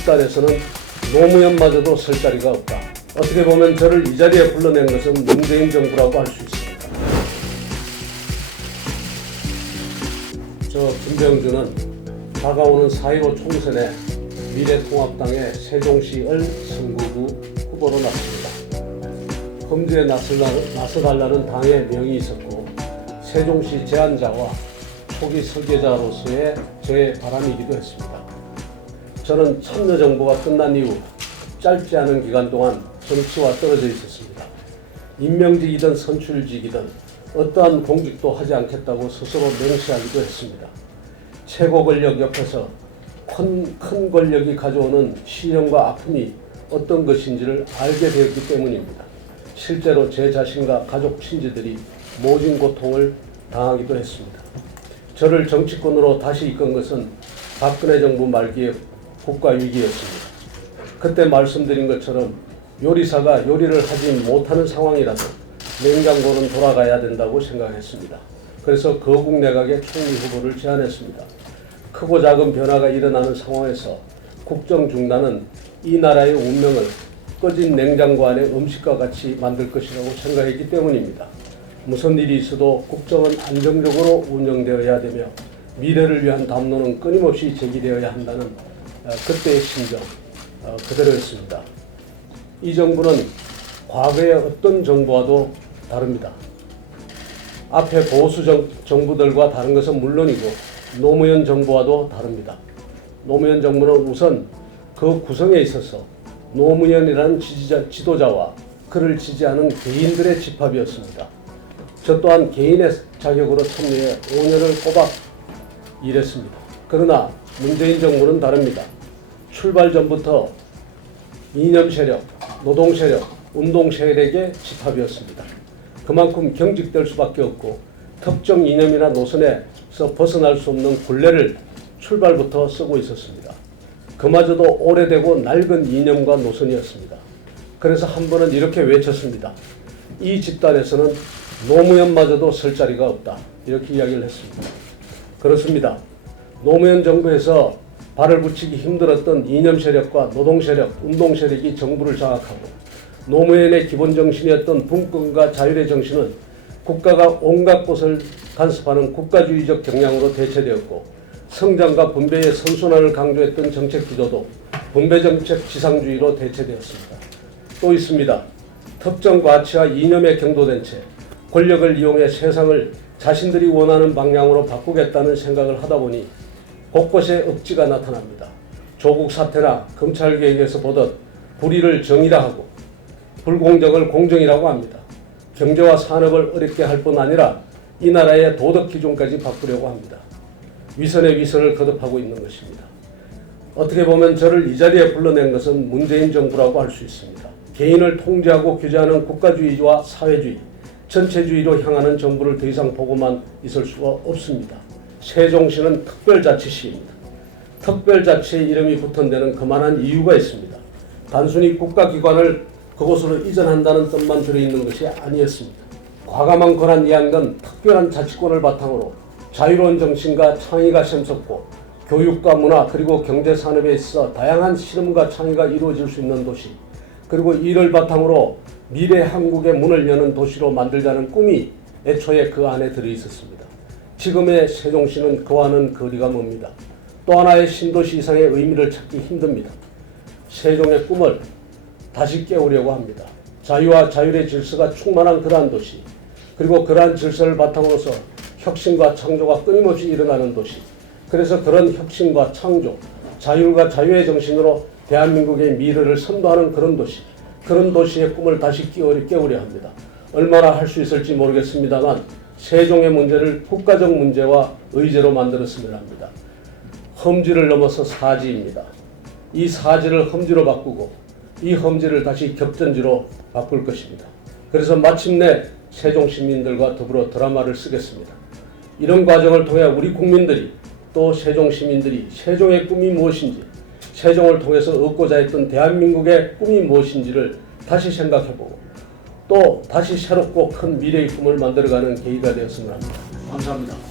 집단에서는 노무현마저도 설 자리가 없다. 어떻게 보면 저를 이 자리에 불러낸 것은 문재인 정부라고 할 수 있습니다. 저 김병준은 다가오는 4.15 총선에 미래통합당의 세종시을 선거구 후보로 나섭니다. 험지에 나서달라는 당의 명이 있었고 세종시 제안자와 초기 설계자로서의 저의 바람이기도 했습니다. 저는 참여정부가 끝난 이후 짧지 않은 기간 동안 정치와 떨어져 있었습니다. 임명직이든 선출직이든 어떠한 공직도 하지 않겠다고 스스로 명시하기도 했습니다. 최고 권력 옆에서 큰 권력이 가져오는 시련과 아픔이 어떤 것인지를 알게 되었기 때문입니다. 실제로 제 자신과 가족 친지들이 모진 고통을 당하기도 했습니다. 저를 정치권으로 다시 이끈 것은 박근혜 정부 말기의 국가위기였습니다. 그때 말씀드린 것처럼 요리사가 요리를 하지 못하는 상황이라도 냉장고는 돌아가야 된다고 생각했습니다. 그래서 거국 내각의 총리 후보를 제안했습니다. 크고 작은 변화가 일어나는 상황에서 국정 중단은 이 나라의 운명을 꺼진 냉장고 안의 음식과 같이 만들 것이라고 생각했기 때문입니다. 무슨 일이 있어도 국정은 안정적으로 운영되어야 되며 미래를 위한 담론은 끊임없이 제기되어야 한다는 그때의 심정 그대로였습니다. 이 정부는 과거의 어떤 정부와도 다릅니다. 앞에 보수 정부들과 다른 것은 물론이고 노무현 정부와도 다릅니다. 노무현 정부는 우선 그 구성에 있어서 노무현이라는 지도자와 그를 지지하는 개인들의 집합이었습니다. 저 또한 개인의 자격으로 참여해 5년을 꼬박 일했습니다. 그러나 문재인 정부는 다릅니다. 출발 전부터 이념 세력, 노동 세력, 운동 세력의 집합이었습니다. 그만큼 경직될 수밖에 없고 특정 이념이나 노선에서 벗어날 수 없는 굴레를 출발부터 쓰고 있었습니다. 그마저도 오래되고 낡은 이념과 노선이었습니다. 그래서 한 번은 이렇게 외쳤습니다. 이 집단에서는 노무현마저도 설 자리가 없다. 이렇게 이야기를 했습니다. 그렇습니다. 노무현 정부에서 발을 붙이기 힘들었던 이념 세력과 노동 세력, 운동 세력이 정부를 장악하고 노무현의 기본 정신이었던 분권과 자율의 정신은 국가가 온갖 곳을 간섭하는 국가주의적 경향으로 대체되었고 성장과 분배의 선순환을 강조했던 정책 기조도 분배정책 지상주의로 대체되었습니다. 또 있습니다. 특정 가치와 이념에 경도된 채 권력을 이용해 세상을 자신들이 원하는 방향으로 바꾸겠다는 생각을 하다 보니 곳곳에 억지가 나타납니다. 조국 사태나 검찰 개혁에서 보듯 불의를 정의라 하고 불공정을 공정이라고 합니다. 경제와 산업을 어렵게 할 뿐 아니라 이 나라의 도덕 기준까지 바꾸려고 합니다. 위선의 위선을 거듭하고 있는 것입니다. 어떻게 보면 저를 이 자리에 불러낸 것은 문재인 정부라고 할 수 있습니다. 개인을 통제하고 규제하는 국가주의와 사회주의, 전체주의로 향하는 정부를 더 이상 보고만 있을 수가 없습니다. 세종시는 특별자치시입니다. 특별자치의 이름이 붙은 데는 그만한 이유가 있습니다. 단순히 국가기관을 그곳으로 이전한다는 뜻만 들어있는 것이 아니었습니다. 과감한 권한 이양은 특별한 자치권을 바탕으로 자유로운 정신과 창의가 샘솟고 교육과 문화 그리고 경제산업에 있어 다양한 실험과 창의가 이루어질 수 있는 도시 그리고 이를 바탕으로 미래 한국의 문을 여는 도시로 만들자는 꿈이 애초에 그 안에 들어있었습니다. 지금의 세종시는 그와는 거리가 멉니다. 또 하나의 신도시 이상의 의미를 찾기 힘듭니다. 세종의 꿈을 다시 깨우려고 합니다. 자유와 자율의 질서가 충만한 그러한 도시 그리고 그러한 질서를 바탕으로서 혁신과 창조가 끊임없이 일어나는 도시 그래서 그런 혁신과 창조, 자율과 자유의 정신으로 대한민국의 미래를 선도하는 그런 도시 그런 도시의 꿈을 다시 깨우려 합니다. 얼마나 할 수 있을지 모르겠습니다만 세종의 문제를 국가적 문제와 의제로 만들었으면 합니다. 험지를 넘어서 사지입니다. 이 사지를 험지로 바꾸고 이 험지를 다시 격전지로 바꿀 것입니다. 그래서 마침내 세종 시민들과 더불어 드라마를 쓰겠습니다. 이런 과정을 통해 우리 국민들이 또 세종 시민들이 세종의 꿈이 무엇인지 세종을 통해서 얻고자 했던 대한민국의 꿈이 무엇인지를 다시 생각해보고 또 다시 새롭고 큰 미래의 꿈을 만들어가는 계기가 되었으면 합니다. 감사합니다.